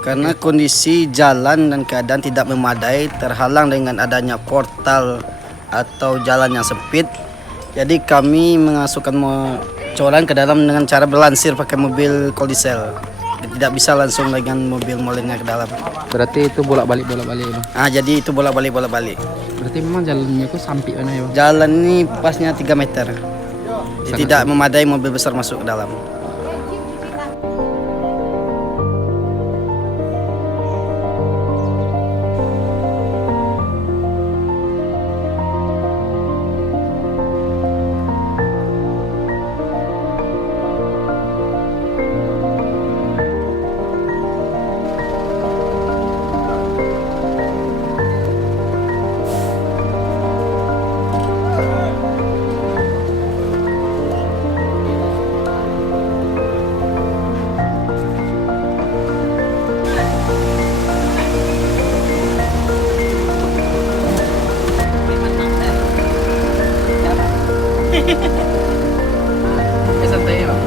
Karena kondisi jalan dan keadaan tidak memadai, terhalang dengan adanya portal atau jalan yang sempit. Jadi kami mengasukkan coran ke dalam dengan cara berlansir pakai mobil koldisel. Tidak bisa langsung dengan mobil molennya ke dalam. Berarti itu bolak-balik Bang. Jadi itu bolak-balik. Berarti memang jalannya itu sampai mana ya Bang? Jalan ini pasnya 3 meter. Jadi tidak memadai mobil besar masuk ke dalam. Santai ya Bang.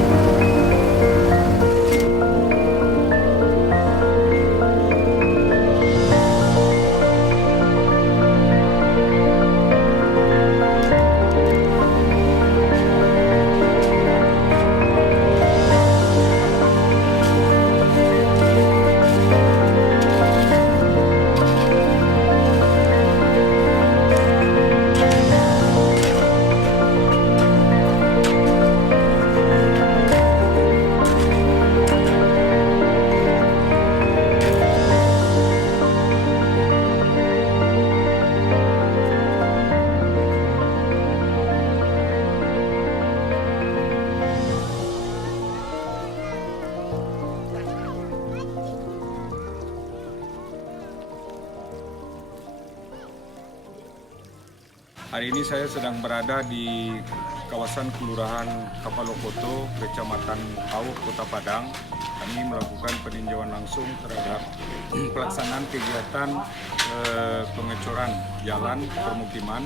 Hari ini saya sedang berada di kawasan Kelurahan Kapalokoto, Kecamatan Pauh, Kota Padang. Kami melakukan peninjauan langsung terhadap pelaksanaan kegiatan pengecoran jalan permukiman,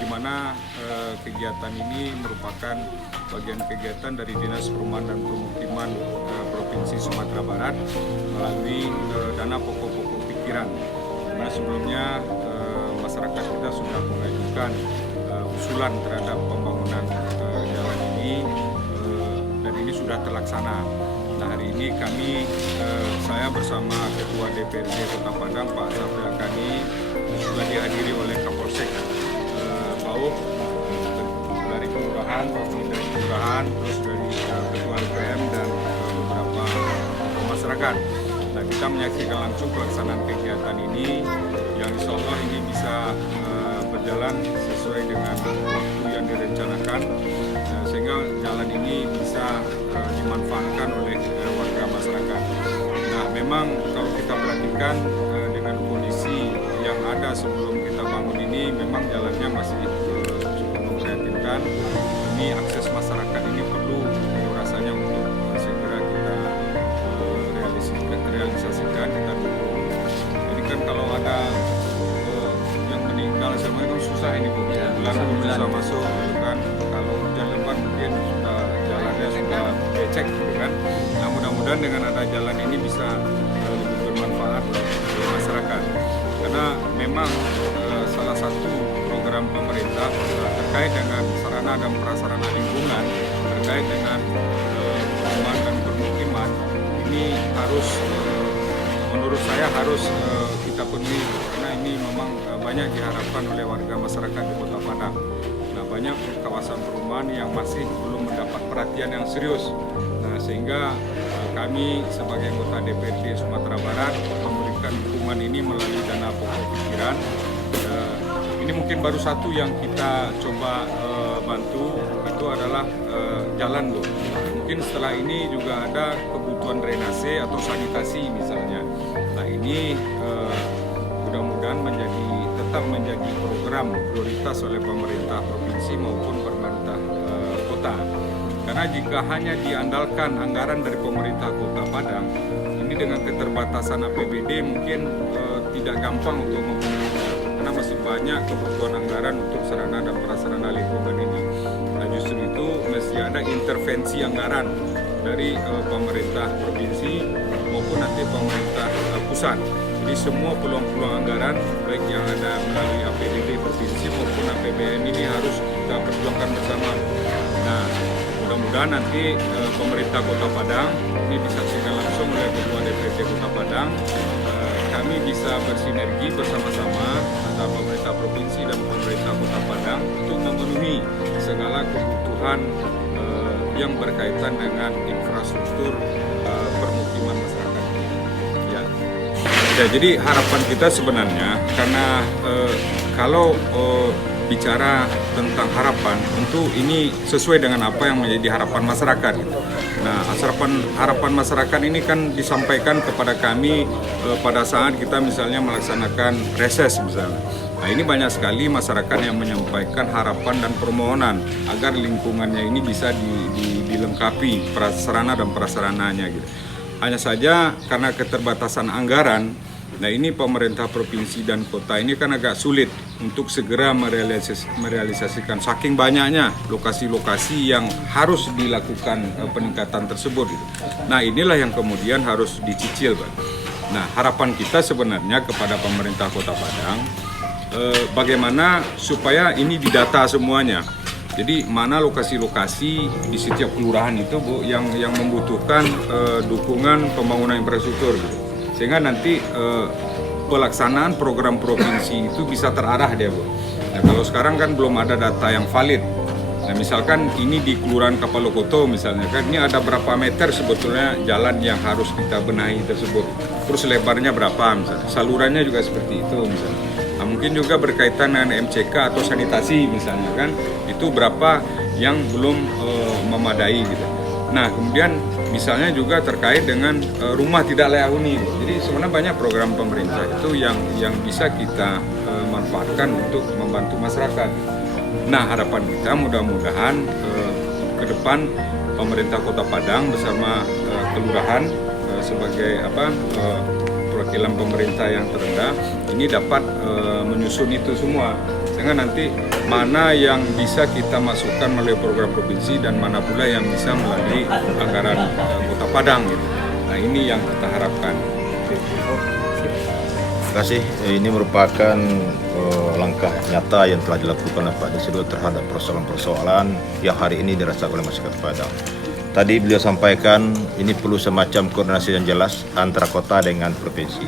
di mana kegiatan ini merupakan bagian kegiatan dari Dinas Perumahan dan Permukiman Provinsi Sumatera Barat melalui dana pokok-pokok pikiran. Nah, sebelumnya masyarakat kita sudah mengajukan usulan terhadap pembangunan jalan ini dan ini sudah terlaksana. Nah, hari ini saya bersama Ketua DPRD Kota Padang Pak Safri Akani sudah dihadiri oleh Kapolsek Pauh dari kelurahan, terus dari Ketua LPM dan beberapa masyarakat. Nah, kita menyaksikan langsung pelaksanaan kegiatan ini yang insya Allah ini bisa berjalan sesuai dengan waktu yang direncanakan sehingga jalan ini bisa dimanfaatkan oleh warga masyarakat. Nah, memang kalau kita perhatikan dengan kondisi yang ada sebelum kita bangun ini memang jalannya masih cukup memprihatinkan. Ini akses masyarakat ini perlu rasanya untuk segera kita realisasikan, kita dukung. Jadi kan kalau ada yang meninggal semuanya kan susah ini Bu. Bulan susah masuk gitu kan. Kalau hujan lebat mungkin jalannya sudah becek gitu kan. Nah, mudah-mudahan dengan ada jalan ini bisa lebih bermanfaat bagi masyarakat. Karena memang salah satu program pemerintah terkait dengan sarana dan prasarana lingkungan, terkait dengan perumahan dan permukiman ini harus menurut saya harus kita penuhi karena ini memang banyak diharapkan oleh warga masyarakat di Kota Padang. Nah, banyak kawasan perumahan yang masih belum mendapat perhatian yang serius. Nah, sehingga kami sebagai anggota DPRD Sumatera Barat memberikan dukungan ini melalui dana pokok pikiran. Ini mungkin baru satu yang kita coba bantu itu adalah jalan Bu. Mungkin setelah ini juga ada kebutuhan drainase atau sanitasi misalnya. Nah, ini mudah-mudahan tetap menjadi program prioritas oleh pemerintah provinsi maupun pemerintah kota. Karena jika hanya diandalkan anggaran dari pemerintah Kota Padang, ini dengan keterbatasan APBD mungkin tidak gampang untuk memenuhi. Karena masih banyak kebutuhan anggaran untuk sarana dan prasarana lingkungan ini. Nah, justru itu mesti ada intervensi anggaran dari pemerintah provinsi maupun nanti pemerintah pusat. Jadi semua peluang-peluang anggaran baik yang ada melalui APBD provinsi maupun APBN ini harus kita perjuangkan bersama. Nah, mudah-mudahan nanti pemerintah Kota Padang ini disaksikan langsung oleh Ketua DPD Kota Padang. Kami bisa bersinergi bersama-sama antara pemerintah provinsi dan pemerintah Kota Padang untuk memenuhi segala kebutuhan yang berkaitan dengan infrastruktur permukiman masyarakat. Ya, jadi harapan kita sebenarnya karena kalau bicara tentang harapan, tentu ini sesuai dengan apa yang menjadi harapan masyarakat. Nah, harapan masyarakat ini kan disampaikan kepada kami pada saat kita misalnya melaksanakan reses misalnya. Nah, ini banyak sekali masyarakat yang menyampaikan harapan dan permohonan agar lingkungannya ini bisa dilengkapi prasarana dan prasarananya gitu. Hanya saja karena keterbatasan anggaran, nah ini pemerintah provinsi dan kota ini kan agak sulit untuk segera merealisasikan saking banyaknya lokasi-lokasi yang harus dilakukan peningkatan tersebut. Nah, inilah yang kemudian harus dicicil, Pak. Nah, harapan kita sebenarnya kepada pemerintah Kota Padang bagaimana supaya ini didata semuanya. Jadi mana lokasi-lokasi di setiap kelurahan itu, Bu, yang membutuhkan dukungan pembangunan infrastruktur gitu. Sehingga nanti pelaksanaan program provinsi itu bisa terarah dia, Bu. Nah, kalau sekarang kan belum ada data yang valid. Nah, misalkan ini di Kelurahan Kapalokoto misalnya kan, ini ada berapa meter sebetulnya jalan yang harus kita benahi tersebut. Terus lebarnya berapa misalnya, salurannya juga seperti itu misalnya. Nah, mungkin juga berkaitan dengan MCK atau sanitasi misalnya kan, itu berapa yang belum memadai gitu. Nah, kemudian misalnya juga terkait dengan rumah tidak layak huni. Jadi sebenarnya banyak program pemerintah itu yang bisa kita manfaatkan untuk membantu masyarakat. Nah, harapan kita mudah-mudahan ke depan pemerintah Kota Padang bersama kelurahan sebagai perwakilan pemerintah yang terendah ini dapat menyusun itu semua, sehingga nanti mana yang bisa kita masukkan melalui program provinsi dan mana pula yang bisa melalui anggaran Kota Padang gitu. Nah, ini yang kita harapkan. Terima kasih. Ini merupakan langkah nyata yang telah dilakukan oleh Pak Desril terhadap persoalan-persoalan yang hari ini dirasakan oleh masyarakat Padang. Tadi beliau sampaikan ini perlu semacam koordinasi yang jelas antara kota dengan provinsi.